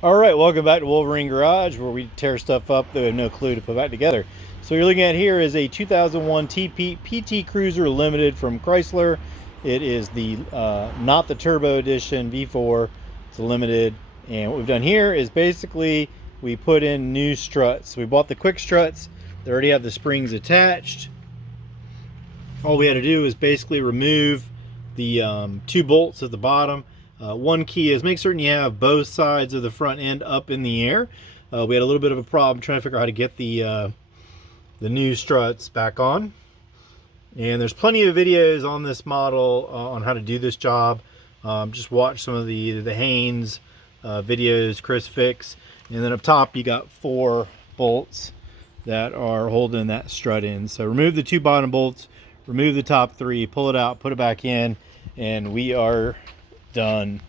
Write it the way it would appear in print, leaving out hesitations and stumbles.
All right, welcome back to Wolverine Garage, where we tear stuff up that we have no clue to put back together. So what you're looking at here is a 2001 PT Cruiser Limited from Chrysler. It is the not the Turbo Edition V4. It's a limited, and what we've done here is basically we put in new struts. We bought the quick struts. They already have the springs attached. All we had to do is basically remove the two bolts at the bottom. One key is make certain you have both sides of the front end up in the air. We had a little bit of a problem trying to figure out how to get the new struts back on. And there's plenty of videos on this model on how to do this job. Just watch some of the Haynes videos, Chris Fix. And then up top you got 4 bolts that are holding that strut in. So remove the 2 bottom bolts, remove the top 3, pull it out, put it back in, and we are done.